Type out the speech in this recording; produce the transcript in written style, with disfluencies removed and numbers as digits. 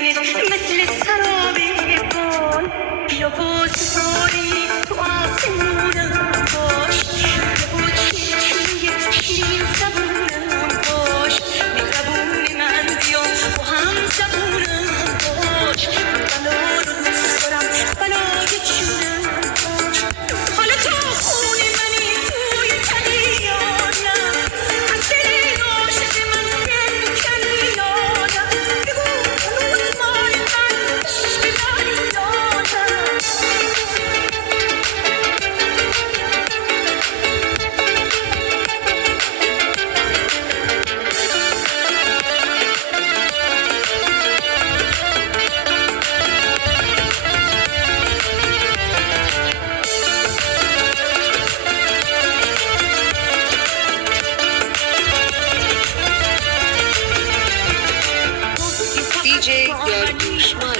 دیدنت مثل سرابی بال، بیا و ستاری تو آسمونم باش، بیا و چشمی شیرین زبونم باش، مهربون من بیا و هم زبونم باش، بلا رو دوست دارم بلای جونم باش. حالا تو خون منی توی تنی یا نه، از دل عاشق من دل میکنی یا نه، بگو هنوز مال من عشق داری یا نه. DJ Yargıçman.